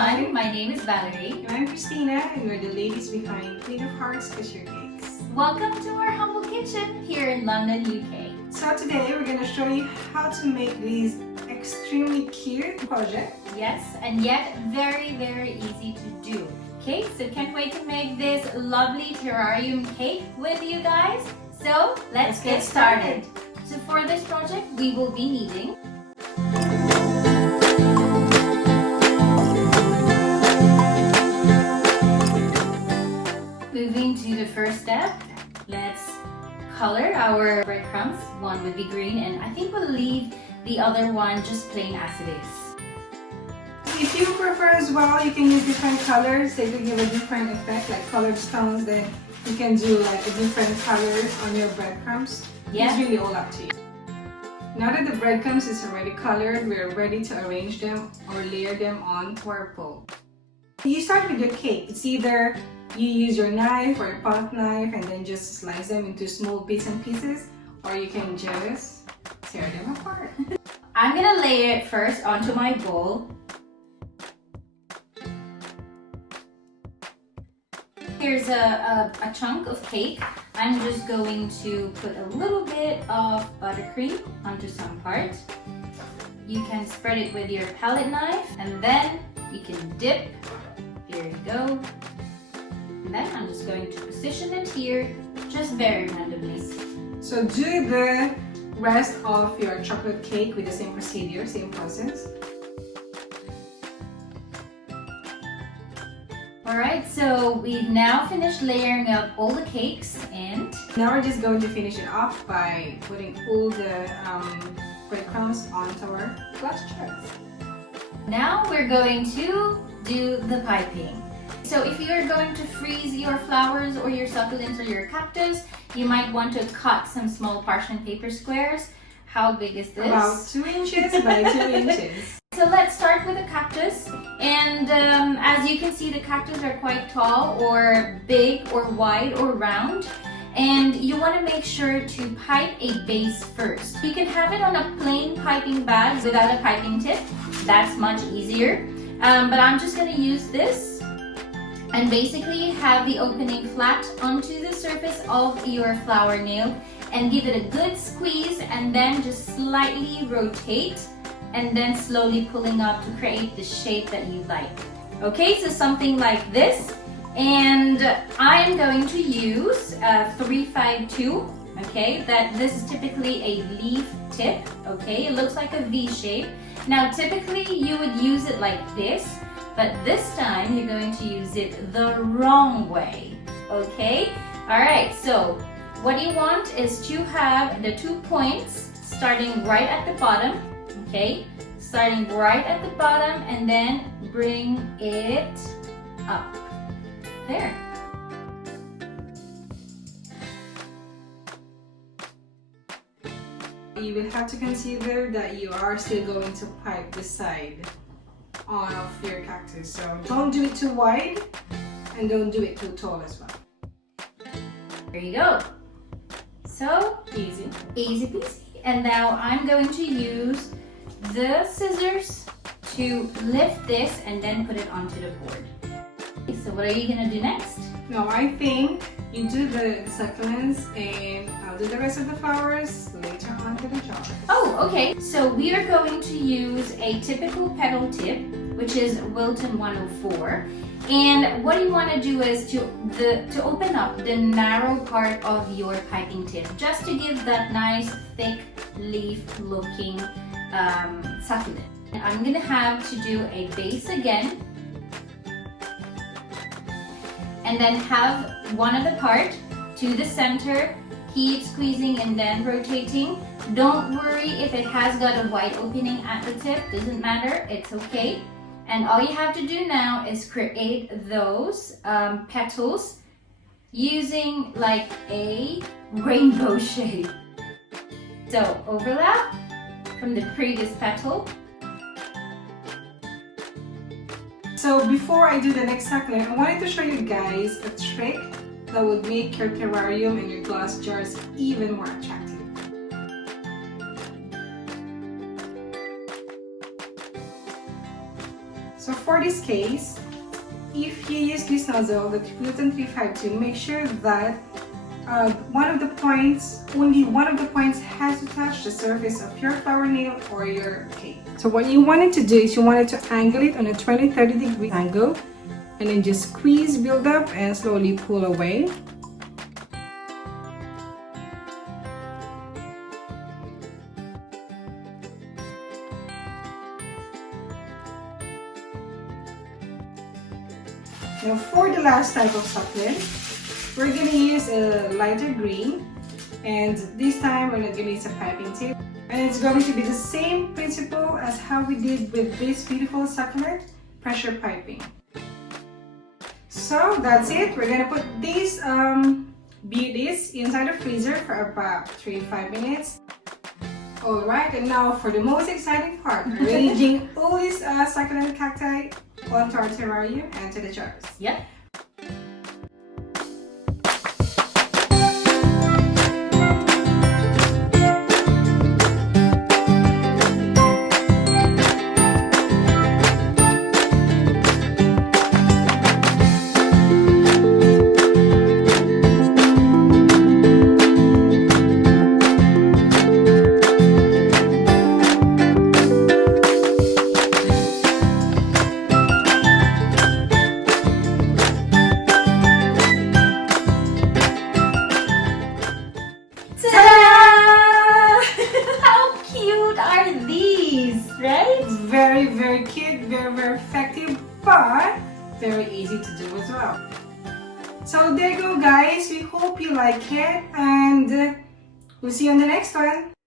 everyone, my name is Valerie. And I'm Christina, and we're the ladies behind Queen of Hearts Couture Cakes. Welcome to our humble kitchen here in London, UK. So today we're going to show you how to make these extremely cute projects. Yes, and yet very, very easy to do. Okay, so can't wait to make this lovely terrarium cake with you guys. So let's get started. So for this project, we will be needing moving to the first step, let's color our breadcrumbs. One would be green, and I think we'll leave the other one just plain as it is. If you prefer as well, you can use different colors. They will give a different effect, like colored stones. Then you can do like a different colors on your breadcrumbs. Yeah. It's really all up to you. Now that the breadcrumbs is already colored, we're ready to arrange them or layer them on purple. You start with your cake. It's either you use your knife or your palette knife and then just slice them into small bits and pieces, or you can just tear them apart. I'm gonna lay it first onto my bowl. Here's a chunk of cake. I'm just going to put a little bit of buttercream onto some part. You can spread it with your palette knife and then you can dip. Here you go. And then I'm just going to position it here, just very randomly. So do the rest of your chocolate cake with the same procedure, same process. Alright, so we've now finished layering up all the cakes, and now we're just going to finish it off by putting all the breadcrumbs onto our glass jars. now we're going to do the piping. So if you're going to freeze your flowers or your succulents or your cactus, you might want to cut some small parchment paper squares. How big is this? About 2 inches by 2 inches. So let's start with the cactus, and as you can see, the cactus are quite tall or big or wide or round, and you want to make sure to pipe a base first. You can have it on a plain piping bag without a piping tip. That's much easier, but I'm just going to use this and basically have the opening flat onto the surface of your flower nail and give it a good squeeze, and then just slightly rotate and then slowly pulling up to create the shape that you like. Okay, so something like this, and I'm going to use 352. Okay, this is typically a leaf tip. Okay, it looks like a V shape. Now typically you would use it like this, but this time you're going to use it the wrong way. Okay, all right, so what you want is to have the 2 points starting right at the bottom. Okay, starting right at the bottom and then bring it up. There. You will have to consider that you are still going to pipe the side of your cactus. So don't do it too wide and don't do it too tall as well. There you go. So Easy. easy peasy. And now I'm going to use the scissors to lift this and then put it onto the board. Okay, so what are you gonna do next? No, I think you do the succulents and I'll do the rest of the flowers later on to the jar. Oh, okay. So we are going to use a typical petal tip, which is Wilton 104. And what you want to do is to open up the narrow part of your piping tip, just to give that nice thick leaf looking succulent. And I'm gonna have to do a base again, and then have one of the part to the center, keep squeezing and then rotating. Don't worry if it has got a wide opening at the tip, doesn't matter, it's okay. And all you have to do now is create those petals using like a rainbow shape. So overlap from the previous petal. So before I do the next succulent, I wanted to show you guys a trick that would make your terrarium and your glass jars even more attractive. So for for this case, if you use this nozzle, the Wilton 352, make sure that only one of the points has to touch the surface of your flower nail or your cake. So what you wanted to do is you wanted to angle it on a 20-30 degree angle, and then just squeeze, build up, and slowly pull away. Now for the last type of succulent, we're going to use a lighter green, and this time we're not going to use a piping tape. And it's going to be the same principle as how we did with this beautiful succulent, pressure piping. So that's it. We're going to put these beauties inside the freezer for about 3 to 5 minutes. Alright, and now for the most exciting part, arranging all these succulent cacti onto our terrarium and to the jars. Yep. Right? Very, very cute, very, very effective, but very easy to do as well. So there you go, guys. We hope you like it, and we'll see you on the next one.